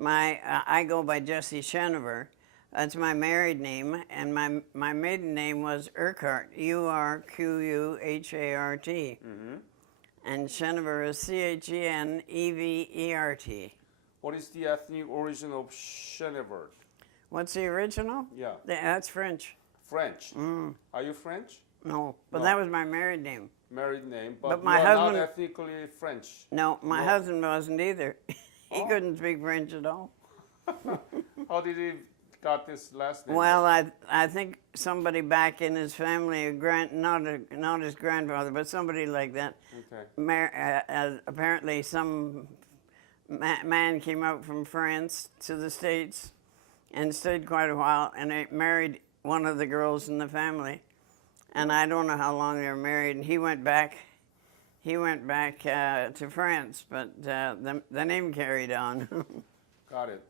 I go by Jesse Chenevert. That's my married name, and my maiden name was Urquhart, Urquhart, and Chenevert is Chenevert. What is the ethnic origin of Chenevert? What's the original? Yeah. That's French. French. Are you French? No, but No. that was my married name. Married name, But but my you are husband- not ethnically French. No, my No. husband wasn't either. He Oh. couldn't speak French at all. How did he got this last name? Well, I think somebody back in his family, not his grandfather, but somebody like that. Okay. Apparently, some man came out from France to the States and stayed quite a while, and he married one of the girls in the family. And I don't know how long they were married. And he went back. To France, but the name carried on. Got it.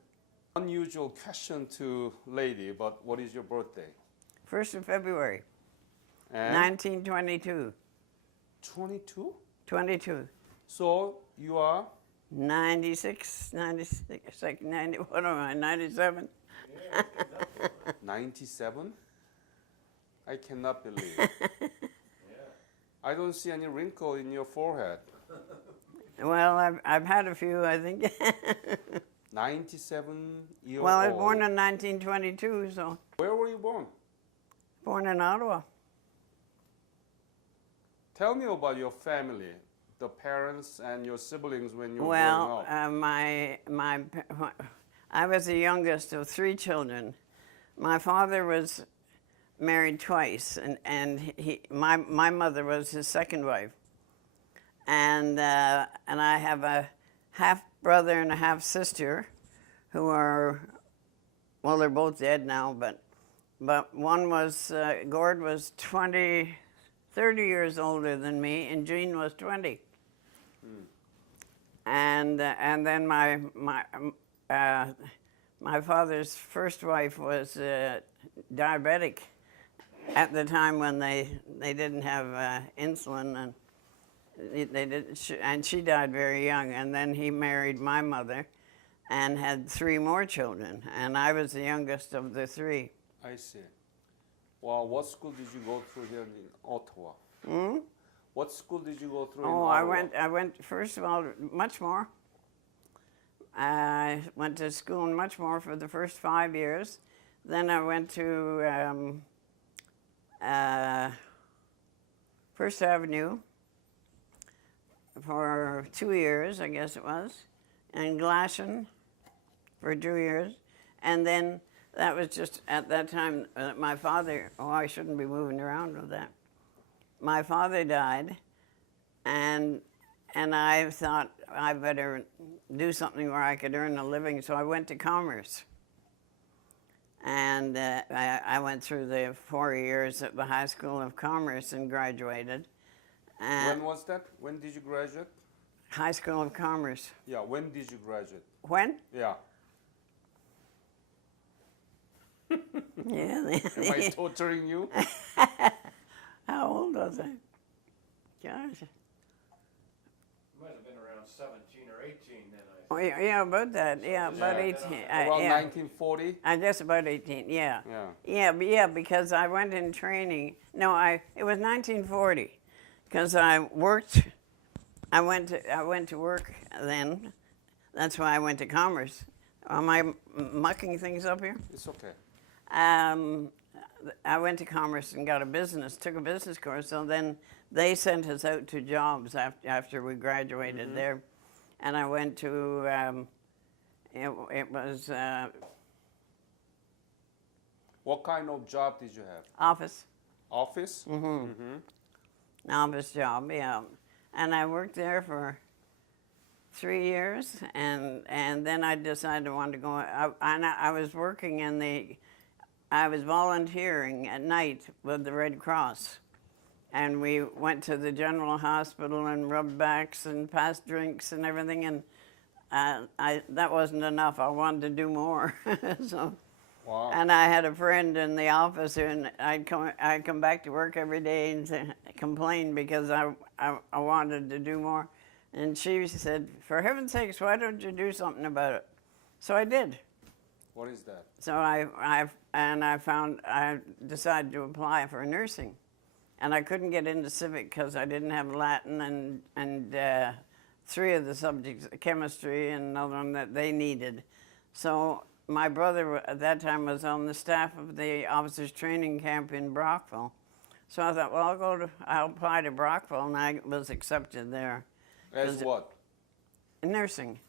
Unusual question to lady, but what is your birthday? 1st of February, And 1922. 22? 22. So you are 96, like 90, what am I, 97? 97? I cannot believe. I don't see any wrinkle in your forehead. Well, I've had a few, I think. 97-year-old. Well, I was born in 1922, so Where were you born? born in Ottawa. Tell me about your family, the parents and your siblings when you were Well, growing up. I was the youngest of 3 children. My father was married twice, and my mother was his second wife. And I have a half brother and a half sister, who are, well, they're both dead now. But one was Gord was 30 years older than me, and Jean was 20. And then my father's first wife was diabetic at the time when they didn't have insulin, and and she died very young. And then he married my mother and had 3 more children, and I was the youngest of the 3. I see. Well, what school did you go through here in Ottawa? What school did you go through in Ottawa? I went, first of all, Muchmore. I went to school in Muchmore for the first 5 years. Then I went to First Avenue for 2 years, I guess it was, and Glashan for 2 years. And then that was just at that time my father, I shouldn't be moving around with that. My father died, and I thought I better do something where I could earn a living, so I went to Commerce. And I went through the 4 years at the High School of Commerce and graduated. When was that? When did you graduate? High School of Commerce. Yeah, when did you graduate? When? Yeah. Yeah. Am I torturing you? How old was I? Gosh. You might have been around 17 or 18 then. Oh, yeah, about that. Yeah, about 18. Around Yeah. 1940? I guess about 18, yeah. Yeah. Yeah, because I went in training. No, it was 1940, because I worked. I went to work then. That's why I went to Commerce. Am I mucking things up here? It's okay. I went to Commerce and took a business course. So then they sent us out to jobs after we graduated there. And I went to, it was What kind of job did you have? office. Office? Office job, yeah. And I worked there for 3 years, and then I decided I wanted to go. I was working I was volunteering at night with the Red Cross, and we went to the General Hospital and rubbed backs and passed drinks and everything, and that wasn't enough. I wanted to do more. So. Wow. And I had a friend in the office, and I'd come back to work every day and complain because I wanted to do more. And she said, "For heaven's sakes, why don't you do something about it?" So I did. What is that? So I decided to apply for nursing, and I couldn't get into civic because I didn't have Latin and 3 of the subjects, chemistry and another one that they needed. So my brother at that time was on the staff of the officers training camp in Brockville. So I thought, well, I'll apply to Brockville, and I was accepted there. As what? Nursing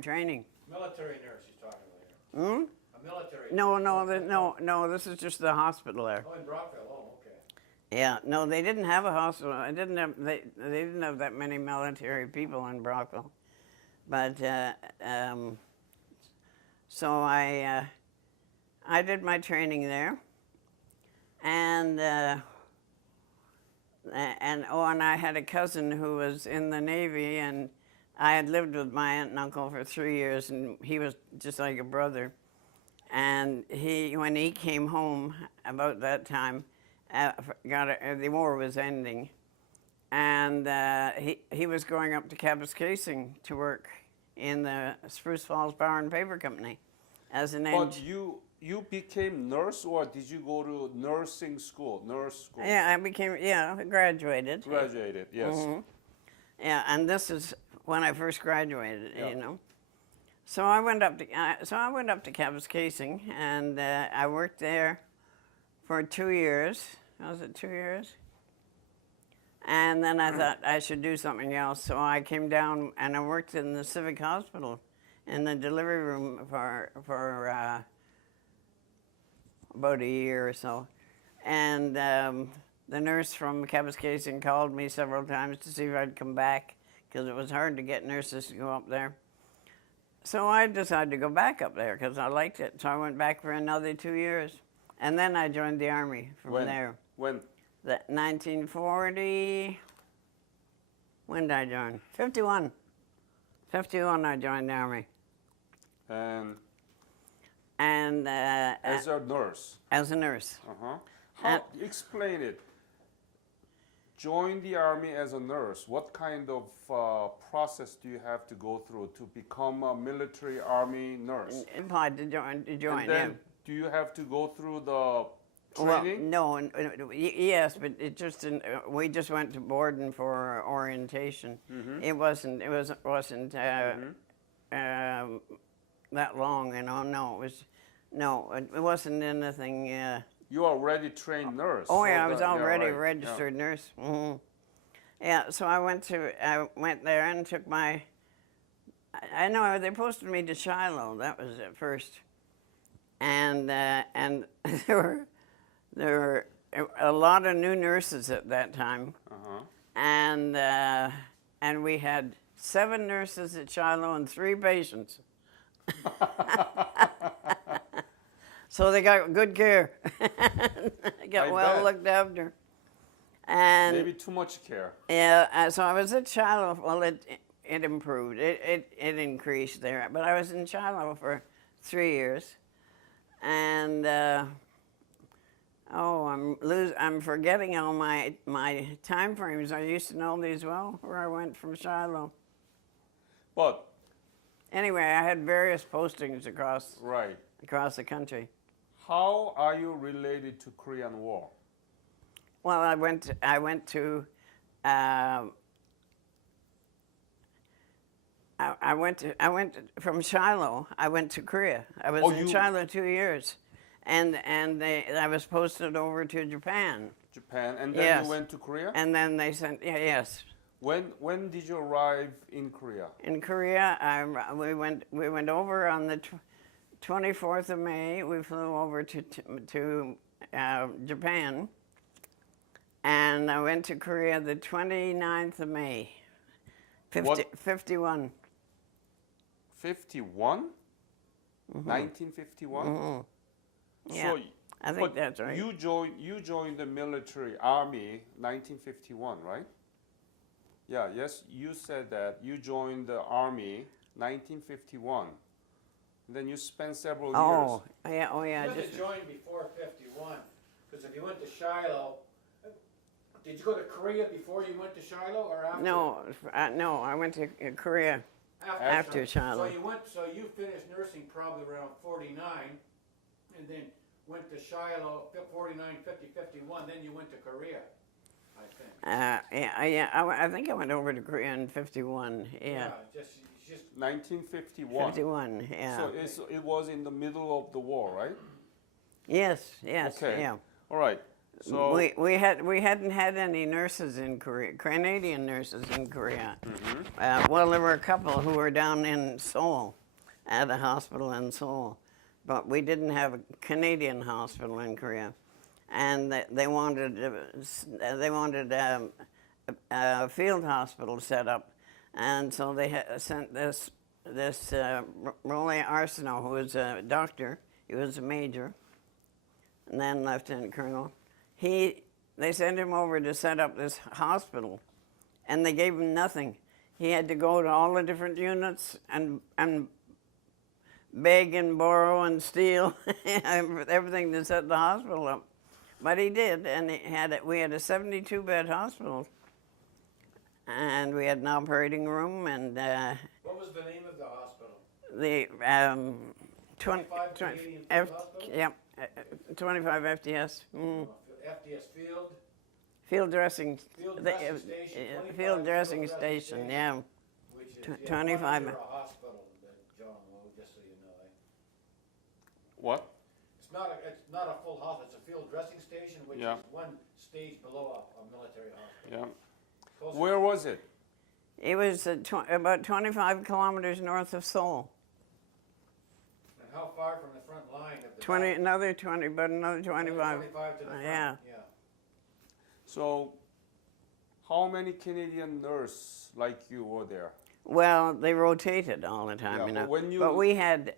training. Military nurse he's talking about here. Hmm? A military. No, this is just the hospital there. Oh, in Brockville, oh, okay. Yeah, no, they didn't have a hospital. They didn't have that many military people in Brockville. But, so I did my training there. And I had a cousin who was in the Navy, and I had lived with my aunt and uncle for 3 years, and he was just like a brother. And when he came home about that time, the war was ending, and he was going up to Kapuskasing to work in the Spruce Falls Power and Paper Company as an engineer. But you became nurse, or did you go to nursing school, nurse school? Yeah, I graduated. Graduated, yes. Mm-hmm. Yeah, and this is when I first graduated, Yeah. you know. So I went up to Kapuskasing, and I worked there for 2 years. Was it 2 years? And then I thought I should do something else, so I came down and I worked in the Civic Hospital in the delivery room for about a year or so. And the nurse from Kapuskasing called me several times to see if I'd come back, because it was hard to get nurses to go up there. So I decided to go back up there because I liked it. So I went back for another 2 years. And then I joined the Army from there. When? 1940. When did I join? 51. 51 I joined the Army. And as a nurse? As a nurse. Uh-huh. Explain it. Join the Army as a nurse. What kind of process do you have to go through to become a military Army nurse? Applied to join, And then do you have to go through the training? Well, no, yes, but it just didn't, we just went to Borden for orientation. Mm-hmm. It wasn't that long, you know. It wasn't anything. You are already trained nurse. Oh so yeah, I was already right, a registered nurse. Mm-hmm. Yeah, so I went there and took my. I know they posted me to Shiloh. That was it first, and there were a lot of new nurses at that time, and we had 7 nurses at Shiloh and 3 patients. So they got good care. They got well looked after. And maybe too much care. Yeah, so I was at Shiloh. Well, it improved. It increased there. But I was in Shiloh for 3 years, and I'm forgetting all my time frames. I used to know these well, where I went from Shiloh. But anyway, I had various postings across the country. How are you related to Korean War? Well, I went from Shiloh. I went to Korea. I was in Shiloh 2 years, and I was posted over to Japan. Japan, and then you went to Korea. And then they sent yes. When did you arrive in Korea? In Korea, we went over on the 24th of May. We flew over to Japan, and I went to Korea the 29th of May, 51. 51? 1951? Mm-hmm. Yeah, so, I think that's right. You joined the military army 1951, right? Yeah, yes, you said that you joined the army 1951. Then you spent several years. Oh yeah. You had to join before 51, because if you went to Shiloh, did you go to Korea before you went to Shiloh or after? No, I went to Korea. After Shiloh. So you finished nursing probably around 49, and then went to Shiloh, 49, 50, 51, then you went to Korea, I think. I think I went over to Korea in 51. Yeah. Just 1951. 51. Yeah. So it was in the middle of the war, right? Yes. Okay. Yeah. All right. So We hadn't had any nurses in Korea, Canadian nurses in Korea. Well, there were a couple who were down in Seoul, at a hospital in Seoul, but we didn't have a Canadian hospital in Korea, and they wanted a field hospital set up, and so they sent this Roland Arsenault, who was a doctor. He was a major, and then lieutenant colonel. They sent him over to set up this hospital, and they gave him nothing. He had to go to all the different units and beg and borrow and steal everything to set the hospital up. But he did, and we had a 72-bed hospital, and we had an operating room, and What was the name of the hospital? the 25 Canadian Field Hospital? Yep, 25 FDS. FDS Field? Field dressing. Field dressing station, 25 Field dressing field dressing station, yeah. Which is 25. a hospital, John Woe, just so you know. what? It's not a full hospital, it's a field dressing station, which Yeah. is one stage below a military hospital. Yeah. Close Where was it? It was about 25 kilometers north of Seoul. And how far from the front line of the 20, battle? another 20, but another 25. 25 to the front, Yeah. So, how many Canadian nurses like you were there? Well, they rotated all the time, Yeah, you know. but when you- But we had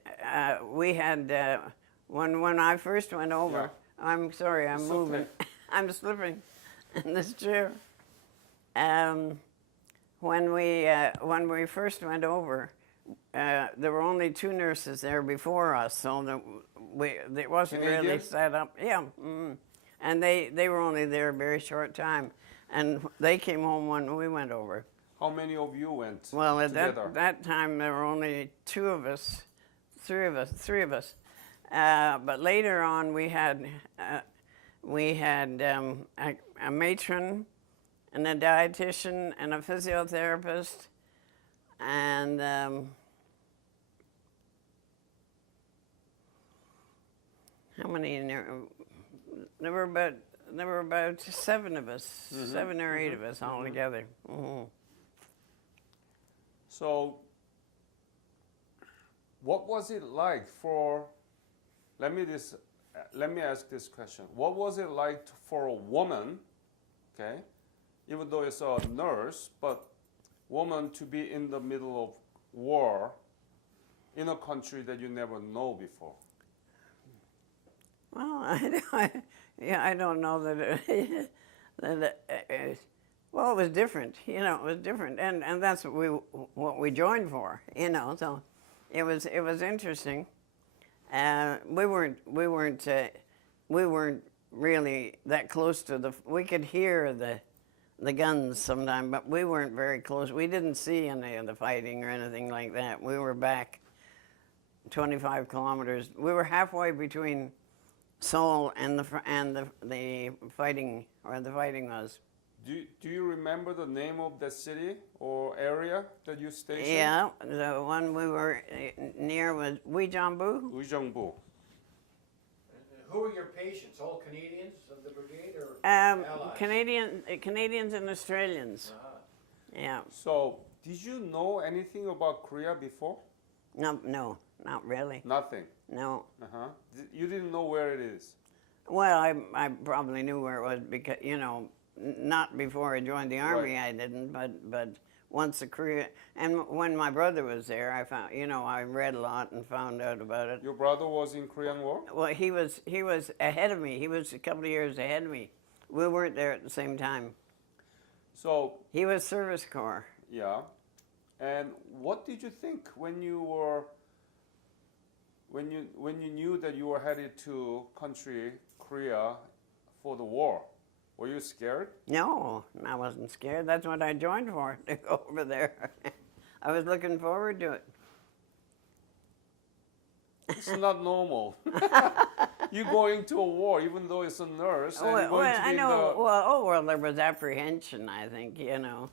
when I first went over. I'm sorry, I'm It's moving. okay. I'm slipping in this chair. When we first went over, there were only 2 nurses there before us, so it wasn't really Canadian? set up. Yeah, and they were only there a very short time, and they came home when we went over. How many of you went Well, at together? that time there were only 2 of us, 3 of us. But later on we had a matron and a dietitian and a physiotherapist and how many in there? There were about 7 of us, 7 or 8 of us all together. So, what was it like for? Let me ask this question. What was it like for a woman? Okay, even though it's a nurse, but woman to be in the middle of war in a country that you never know before. Well, I don't know that well, it was different. You know, it was different, and that's what we joined for. You know, so it was interesting. We weren't really that close to the. We could hear the guns sometime, but we weren't very close. We didn't see any of the fighting or anything like that. We were back 25 kilometers. We were halfway between Seoul and the fighting, or the fighting was. Do you remember the name of that city or area that you stationed? Yeah, the one we were near was Uijeongbu. Uijeongbu. Who were your patients? All Canadians of the brigade or allies? Canadians and Australians. Yeah. So, did you know anything about Korea before? No, not really. Nothing. No. You didn't know where it is. Well, I probably knew where it was because, you know, not before I joined the army, Right. I didn't, but once the Korea, and when my brother was there, I found, you know, I read a lot and found out about it. Your brother was in Korean War? Well, he was ahead of me. He was a couple of years ahead of me. We weren't there at the same time. So, He was Service Corps. yeah. And what did you think when you were when you knew that you were headed to country Korea for the war? Were you scared? No, I wasn't scared. That's what I joined for, to go over there. I was looking forward to it. It's not normal. You going to a war, even though it's a nurse, and you're Well, going to be I in know. the... Well, there was apprehension, I think, you know,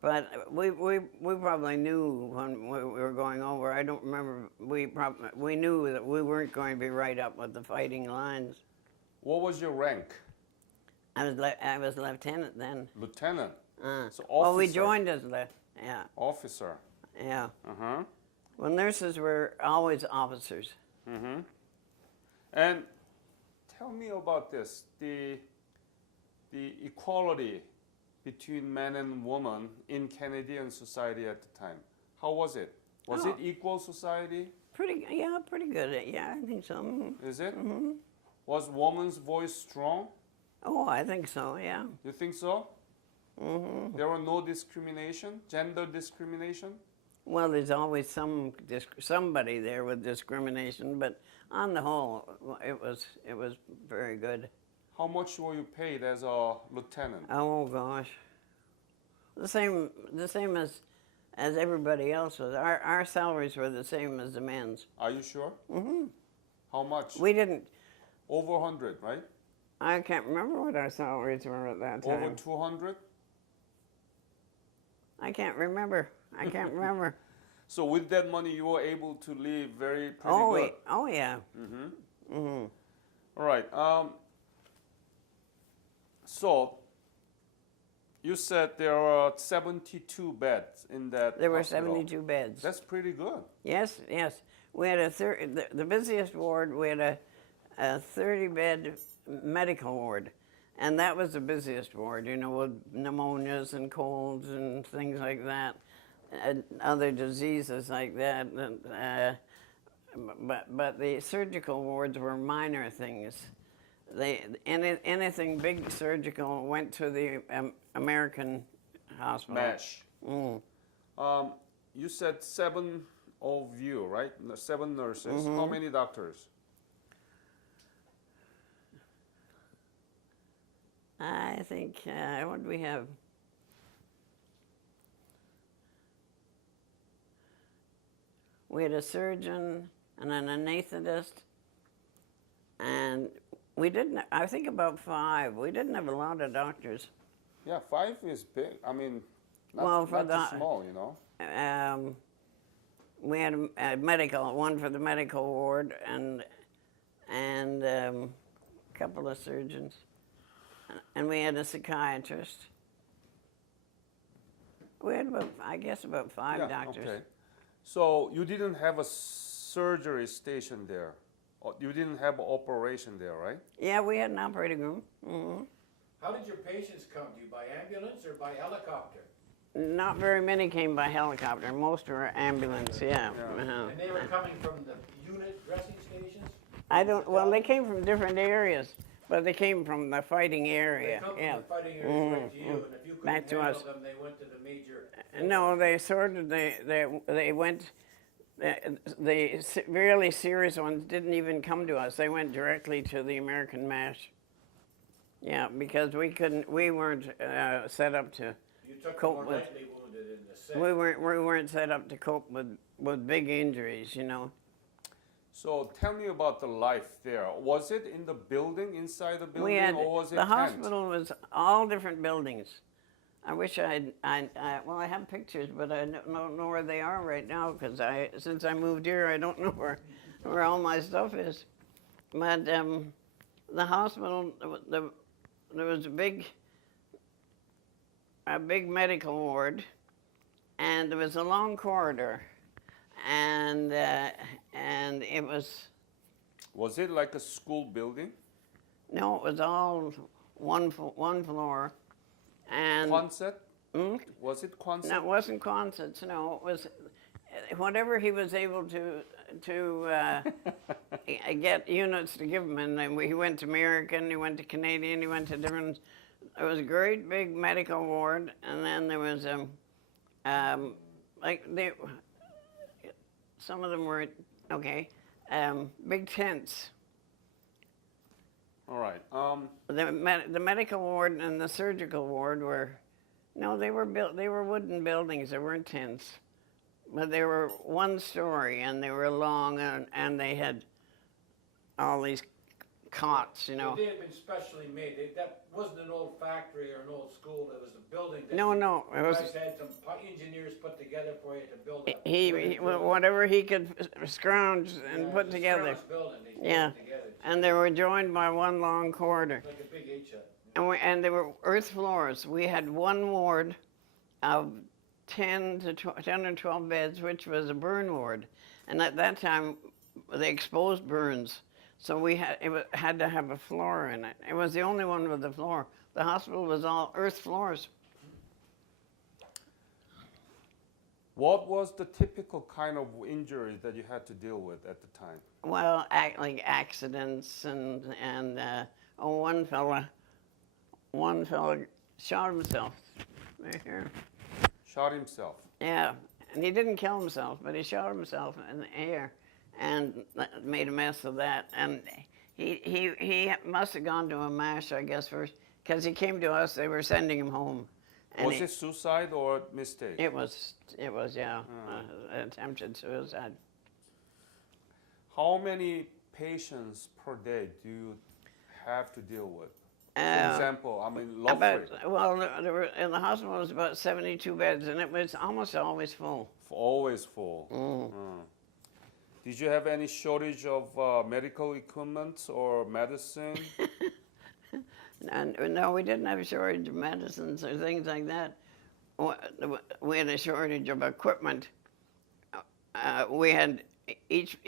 but we probably knew when we were going over. I don't remember. We knew that we weren't going to be right up with the fighting lines. What was your rank? I was lieutenant then. Lieutenant. So Well, we officer. joined as Officer. yeah. Uh-huh. Well, nurses were always officers. Mm-hmm. And tell me about this, the equality between men and women in Canadian society at the time. How was it? Was it equal society? Pretty good. Yeah, I think so. Mhm. Is it? Mm-hmm. Was woman's voice strong? Oh, I think so. Yeah. You think so? Mm-hmm. There were no discrimination, gender discrimination? Well, there's always somebody there with discrimination, but on the whole, it was very good. How much were you paid as a lieutenant? Oh gosh, the same as everybody else was. Our salaries were the same as the men's. Are you sure? Mm-hmm. How much? We didn't. Over 100, right? I can't remember what our salaries were at that time. Over 200? I can't remember. So with that money, you were able to live pretty Oh, good. oh yeah. Mm-hmm. Mm-hmm. All right. So you said there are 72 beds in that There were hospital. 72 beds. That's pretty good. Yes. We had the busiest ward. We had a 30-bed medical ward, and that was the busiest ward. You know, with pneumonias and colds and things like that, and other diseases like that. But the surgical wards were minor things. Anything big surgical went to the American hospital. MASH. Mm. You said 7 of you, right? 7 nurses. How many doctors? I think, what do we have? We had a surgeon and an anesthetist, and we didn't, I think about 5. We didn't have a lot of doctors. Yeah, 5 is big. I mean, not, Well, for not too the- small, you know. We had a medical, one for the medical ward, and a couple of surgeons. And we had a psychiatrist. We had about 5 doctors. Okay. So you didn't have a surgery station there. Or you didn't have an operation there, right? Yeah, we had an operating room. Mm-hmm. How did your patients come to you? By ambulance or by helicopter? Not very many came by helicopter. Most were ambulance, yeah. Yeah. Uh-huh. And they were coming from the unit dressing stations? Well, they came from different areas, but they came from the fighting They area, come yeah. from the fighting areas right to you, and if you Back couldn't to handle us. them, they went to the major... No, they went, the really serious ones didn't even come to us. They went directly to the American MASH. Yeah, because we weren't set up to You took the cope more with, lightly wounded in the sick. we weren't set up to cope with big injuries, you know. So tell me about the life there. Was it in the building, inside the building, We had, or was it the tent? hospital was all different buildings. I wish I have pictures, but I don't know where they are right now because since I moved here, I don't know where all my stuff is. But the hospital, there was a big medical ward, and there was a long corridor, and it was. Was it like a school building? No, it was all one floor, and Quonset? Hmm? Was it Quonset? no, it wasn't Quonsets. No, it was whatever he was able to get units to give him. And then he went to American, he went to Canadian, he went to different. There was a great big medical ward, and then there was some of them were okay, big tents. All right. The medical ward and the surgical ward were, no, they were built. They were wooden buildings. They weren't tents. but they were one story and they were long and they had all these cots, you know. They had been specially made. That wasn't an old factory or an old school. It was a building that No, no, it you was. guys had some engineers put together for you to build up. Whatever he could scrounge and put together. Building, they Yeah, put it together. and they were joined by one long corridor. Like a big H-shut. And they were earth floors. We had one ward of 10 or 12 beds, which was a burn ward. And at that time, they exposed burns. So had to have a floor in it. It was the only one with a floor. The hospital was all earth floors. What was the typical kind of injuries that you had to deal with at the time? Well, like accidents and one fella shot himself right here. Shot himself. Yeah, and he didn't kill himself, but he shot himself in the air and made a mess of that. And he must have gone to a MASH, I guess, first, because he came to us. They were sending him home. And Was it suicide or mistake? It was, yeah, attempted suicide. How many patients per day do you have to deal with? For example, I mean, There were, in the hospital it was about 72 beds, and it was almost always full. Always full. Did you have any shortage of medical equipment or medicine? No, we didn't have a shortage of medicines or things like that. We had a shortage of equipment. We had each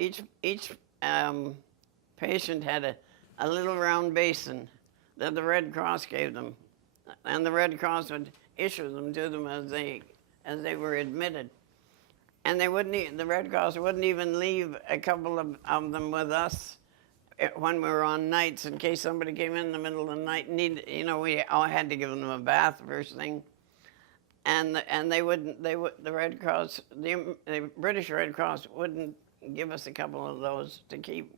patient had a little round basin that the Red Cross gave them, and the Red Cross would issue them to them as they were admitted. And the Red Cross wouldn't even leave a couple of them with us when we were on nights in case somebody came in the middle of the night and we all had to give them a bath first thing. And the Red Cross, the British Red Cross wouldn't give us a couple of those to keep.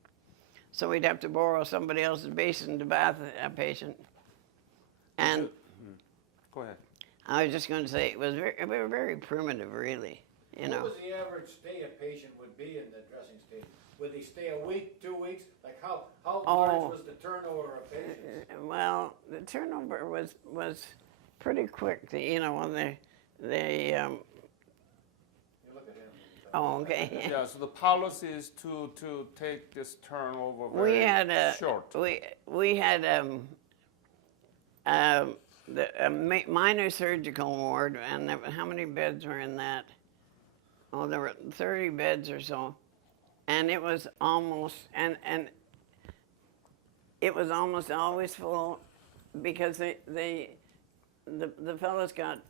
So we'd have to borrow somebody else's basin to bath a patient. And go ahead. I was just going to say, we were very primitive, really. What was the average stay a patient would be in the dressing station? Would they stay a week, 2 weeks? Like how large was the turnover of patients? Well, the turnover was pretty quick. When they You look at him. Oh, okay. Yeah, so the policy is to take this turnover very short. We had a minor surgical ward, and how many beds were in that? Oh, there were 30 beds or so, and it was almost it was almost always full because the fellows got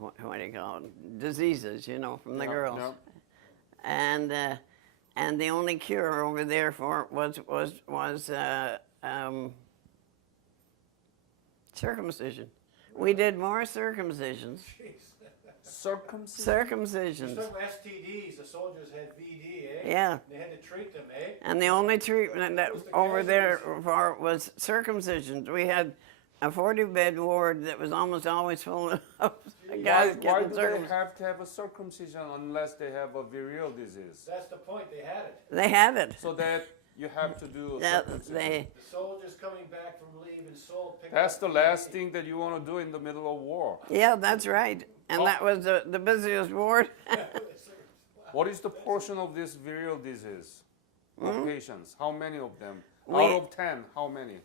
what do you call it? Diseases, from the girls. Yep. And the only cure over there for it was circumcision. We did more circumcisions. Circumcision? Circumcisions. Some STDs, the soldiers had VD, eh? Yeah. They had to treat them, eh? And the only treatment that over there for was circumcisions. We had a 40-bed ward that was almost always full of guys Why getting do circumcised. they have to have a circumcision unless they have a venereal disease? That's the point, they had it. They had it. So that you have to do a That circumcision. The soldiers coming back from leave and sold. That's the last thing that you want to do in the middle of war. Yeah, that's right. And that was the busiest ward. What is the portion of this venereal disease of patients? How many of them? We- Out of 10, how many?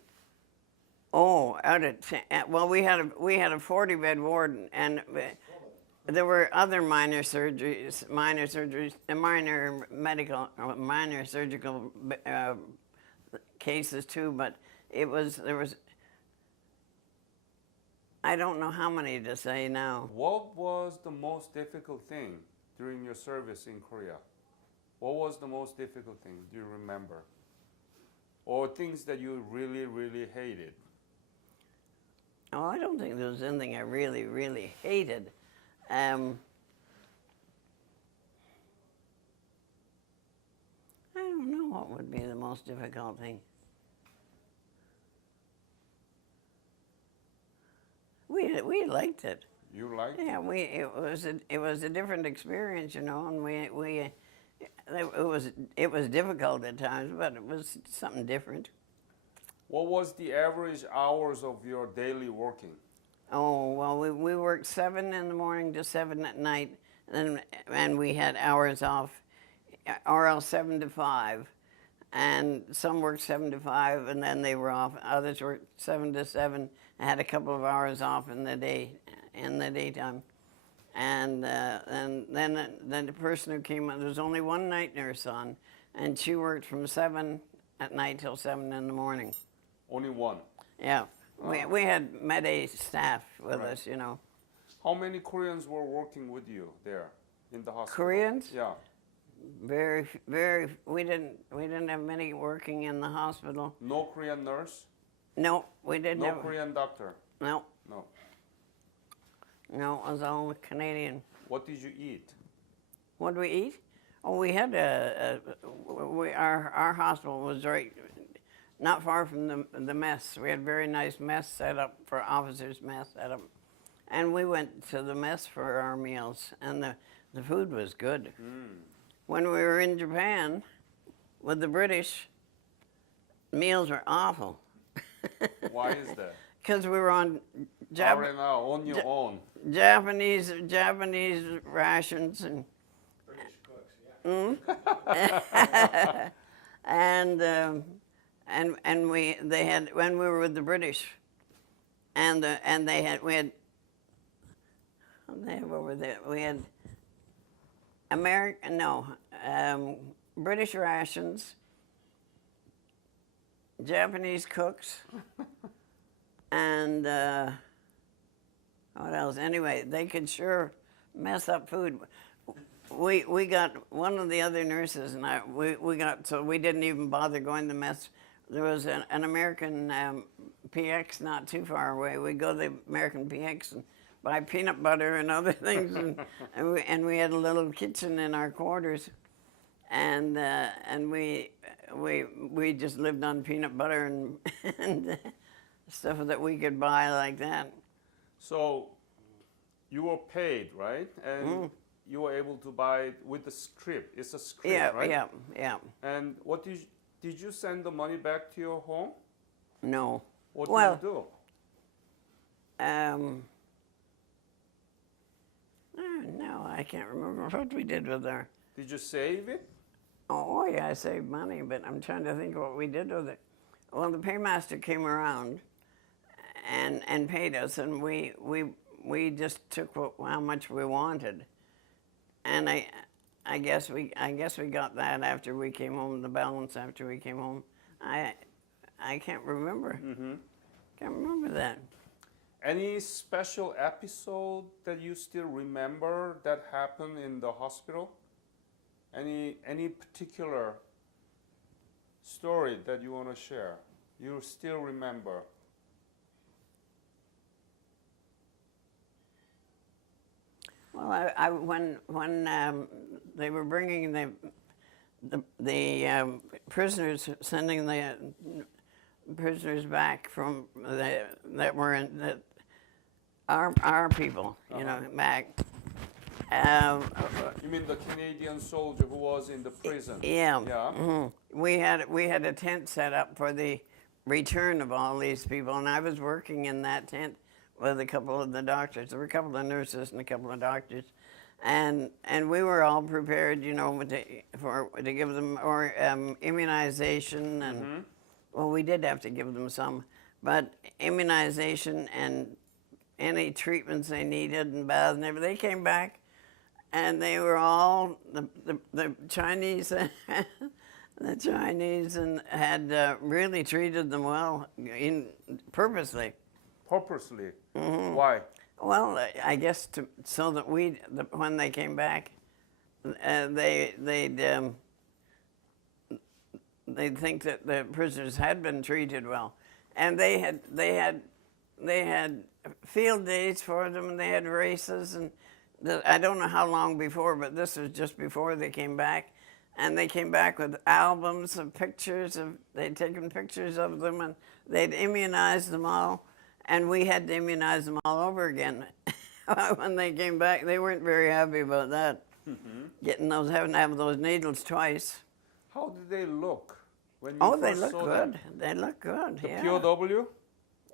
Oh, out of 10. Well, we had a 40-bed ward, and there were other minor surgical cases too. But there was. I don't know how many to say now. What was the most difficult thing during your service in Korea? What was the most difficult thing? Do you remember? Or things that you really, really hated? Oh, I don't think there was anything I really, really hated. I don't know what would be the most difficult thing. we liked it. You like Yeah, it was a different experience, you know, and it was difficult at times, but it was something different. What was the average hours of your daily working? Oh well, we worked 7 in the morning to 7 at night, and we had hours off, or else 7 to 5, and some worked 7 to 5, and then they were off. Others worked 7 to 7, and had a couple of hours off in the daytime. And then the person who came on, there was only one night nurse on, and she worked from 7 at night till 7 in the morning. Only one. Yeah, we had Med-A staff with Right. us, you know. How many Koreans were working with you there in the hospital? Koreans? Yeah. Very. We didn't have many working in the hospital. No Korean nurse? No, we didn't No have. Korean doctor? No, No. no, it was all Canadian. What did you eat? What did we eat? Oh, we had our hospital was not far from the mess. We had a very nice mess set up for officers' mess set up, and we went to the mess for our meals, and the food was good. When we were in Japan with the British, meals were awful. Why is that? Because we were on Right now, on your own. Japanese rations and British cooks, yeah. and they had when we were with the British, and we had what were they? We had British rations, Japanese cooks, and what else? Anyway, they could sure mess up food. We got one of the other nurses and we got, so we didn't even bother going to mess. There was an American PX not too far away. We go to the American PX and buy peanut butter and other things, and we had a little kitchen in our quarters, and we just lived on peanut butter and stuff that we could buy like that. So you were paid, right? And you were able to buy it with the script. It's a script, right? Yeah. And what did you send the money back to your home? No. What Well, did you do? No, I can't remember what we did with our. Did you save it? Oh yeah, I saved money, but I'm trying to think what we did with it. Well, the paymaster came around and paid us, and we just took how much we wanted, and I guess we got that after we came home. The balance after we came home, I can't remember. Can't remember that. Any special episode that you still remember that happened in the hospital? Any particular story that you want to share? You still remember? Well, when they were bringing the prisoners, sending the prisoners back from that were in our people, you know, back. You mean the Canadian soldier who was in the prison? Yeah. Yeah. We had a tent set up for the return of all these people, and I was working in that tent with a couple of the doctors. There were a couple of nurses and a couple of doctors, and we were all prepared, you know, to give them immunization and well, we did have to give them some, but immunization and any treatments they needed and baths and everything. They came back, and they were all the Chinese. The Chinese and had really treated them well, purposely. Purposely? Why? Well, I guess so that when they came back, they'd think that the prisoners had been treated well, and they had field days for them, and they had races, and I don't know how long before, but this was just before they came back. And they came back with albums of pictures they'd taken pictures of them, and they'd immunized them all. and we had to immunize them all over again. When they came back, they weren't very happy about that. Having to have those needles twice. How did they look when you Oh, first they look saw good. them? They look good. The Yeah. POW?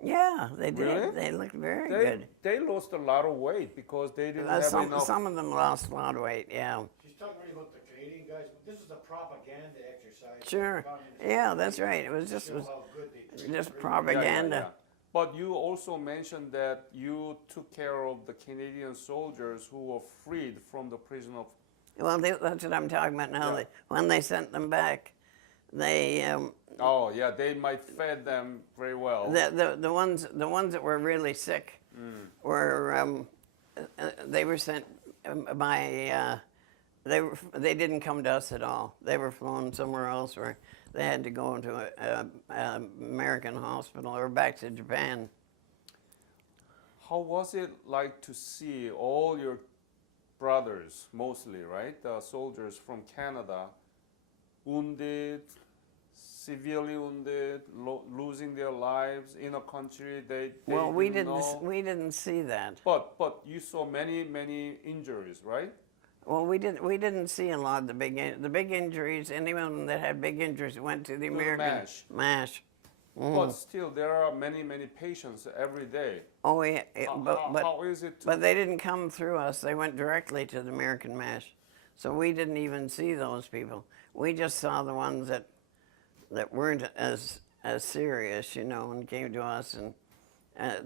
Yeah, they did. Really? They looked very They, good. they lost a lot of weight because they didn't have enough. Some of them lost a lot of weight. Yeah. She's talking really about the Canadian guys. This is a propaganda exercise. Sure. Yeah, that's right. It was just Show how good they treat just everybody. propaganda. But you also mentioned that you took care of the Canadian soldiers who were freed from the prison of. Well, that's what I'm talking about now. Yeah. When they sent them back, they Oh yeah, they might fed them very well. the ones that were really sick were they were sent by they didn't come to us at all. They were flown somewhere else where they had to go into a American hospital or back to Japan. How was it like to see all your brothers, mostly, right? The soldiers from Canada, wounded, severely wounded, losing their lives in a country they Well, didn't know. we didn't see that. But you saw many injuries, right? Well, we didn't see a lot of the big injuries. Anyone that had big injuries went to the To the American MASH. But still, there are many patients every day. Oh yeah, How is it? but they didn't come through us. They went directly to the American MASH, so we didn't even see those people. We just saw the ones that weren't as serious, you know, and came to us, and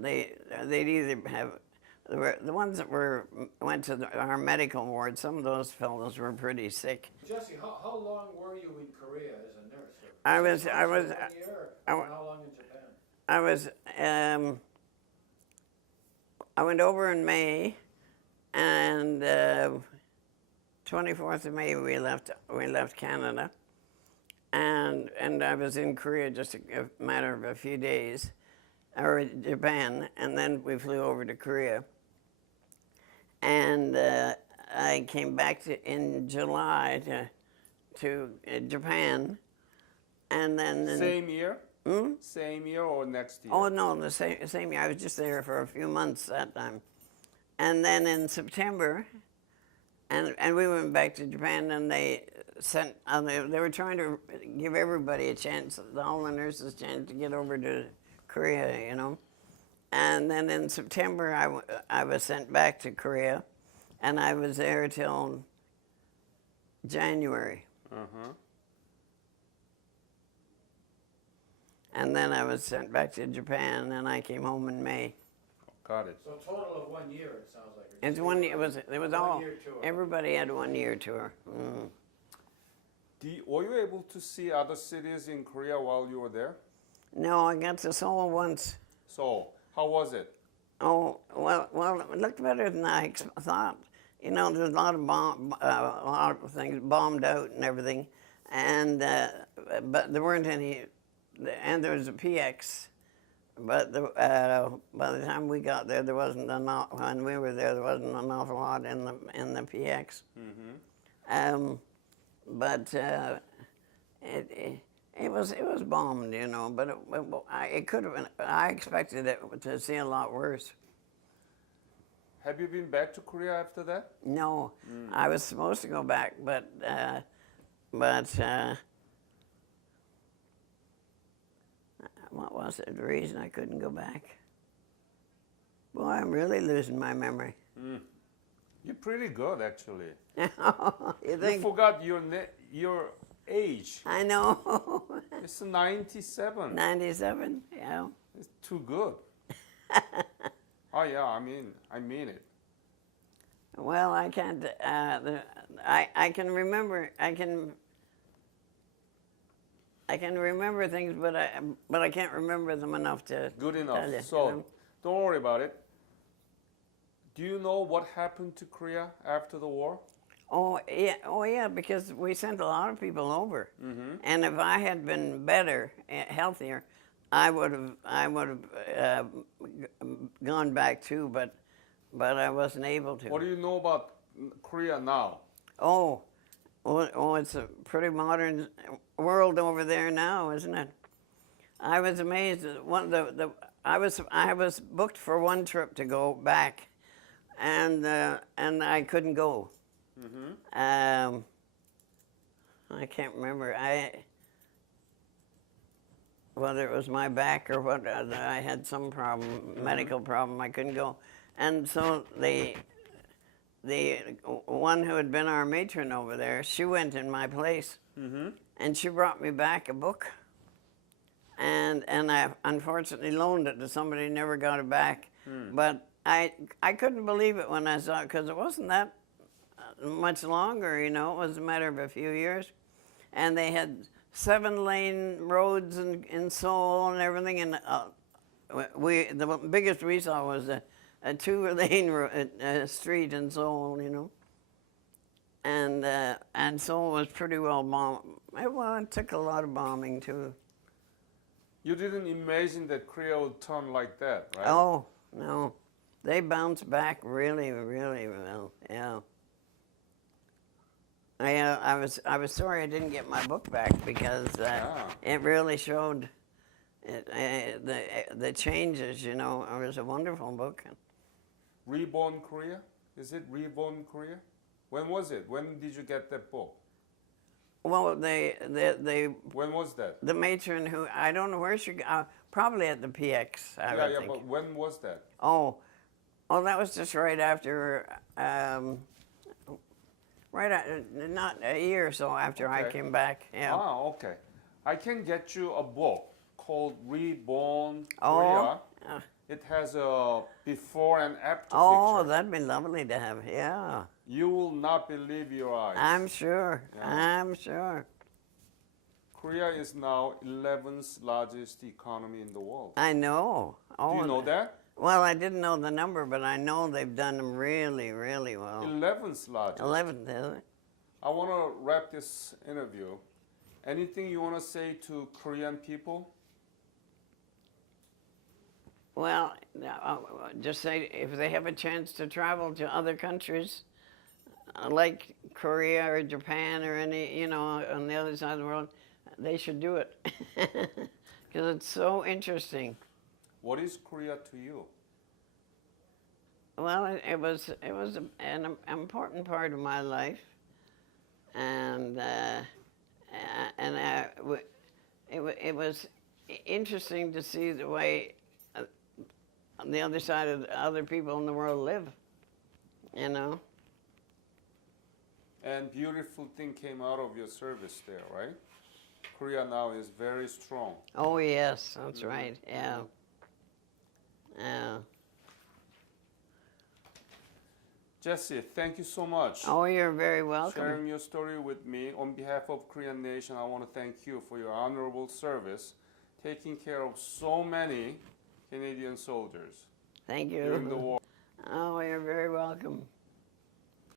they'd either have. The ones that went to our medical ward, some of those fellows were pretty sick. Jesse, how long were you in Korea as a nurse? I was- 1 year, or how long in Japan? I was I went over in May, and 24th of May we left Canada, and I was in Korea just a matter of a few days, or Japan, and then we flew over to Korea. And I came back in July to Japan, and then Same year? Same year or next year? oh no, the same year. I was just there for a few months that time, and then in September, and we went back to Japan, and they sent. They were trying to give everybody a chance, all the nurses, a chance to get over to Korea, you know. And then in September, I was sent back to Korea, and I was there till January. And then I was sent back to Japan, and I came home in May. Got it. So a total of 1 year, it sounds like. It's 1 year. It was all. 1 year tour. Everybody had a 1 year tour. Were you able to see other cities in Korea while you were there? No, I got to Seoul once. So, how was it? Oh well, it looked better than I thought. You know, there's a lot of things bombed out and everything, and but there weren't any, and there was a PX, but by the time we got there, there wasn't enough. When we were there wasn't an awful lot in the PX. But it was bombed, you know. But it could have been. I expected it to see a lot worse. Have you been back to Korea after that? No, I was supposed to go back, but what was it? The reason I couldn't go back? Boy, I'm really losing my memory. You're pretty good, actually. You You think? forgot your age. I know. It's 97. 97. Yeah. It's too good. Oh yeah, I mean it. Well, I can't. I can remember. I can remember things, but I can't remember them enough to. Good enough. tell you, So you know. don't worry about it. Do you know what happened to Korea after the war? Oh yeah, because we sent a lot of people over, and if I had been better, healthier, I would have gone back too, but I wasn't able to. What do you know about Korea now? Oh, it's a pretty modern world over there now, isn't it? I was amazed at I was booked for one trip to go back, and I couldn't go. I can't remember. Whether it was my back or what, I had some problem, medical problem. I couldn't go, and so the one who had been our matron over there, she went in my place, and she brought me back a book, and I unfortunately loaned it to somebody who never got it back. But I couldn't believe it when I saw it, because it wasn't that much longer, you know. It was a matter of a few years, and they had 7-lane roads in Seoul and everything, and the biggest we saw was a 2-lane street in Seoul, you know, and Seoul was pretty well bombed. Well, it took a lot of bombing too. You didn't imagine that Korea would turn like that, right? Oh no, they bounced back really, really well. Yeah. I was sorry I didn't get my book back, because it really showed the changes. You know, it was a wonderful book. Reborn Korea? Is it Reborn Korea? When was it? When did you get that book? Well, they When was that? the matron who, I don't know where she got, probably at the PX. I would think. But when was that? Oh, that was just right after. Not a year or so after I came back. Yeah. Okay. I can get you a book called Reborn Oh. Korea. It has a before and after Oh, picture. that'd be lovely to have. Yeah. You will not believe your eyes. I'm sure. Yeah. I'm sure. Korea is now 11th largest economy in the world. I know. Do you know that? Well, I didn't know the number, but I know they've done really, really well. 11th largest. 11th, is it? I want to wrap this interview. Anything you want to say to Korean people? Well, just say if they have a chance to travel to other countries, like Korea or Japan or any, you know, on the other side of the world, they should do it, because it's so interesting. What is Korea to you? Well, it was an important part of my life, and it was interesting to see the way on the other side of other people in the world live, you know. And beautiful thing came out of your service there, right? Korea now is very strong. Oh yes, that's right. Yeah. Yeah. Jesse, thank you so much. Oh, you're very welcome. Sharing your story with me. On behalf of Korean Nation, I want to thank you for your honorable service, taking care of so many Canadian soldiers Thank you. during the war. Oh, you're very welcome.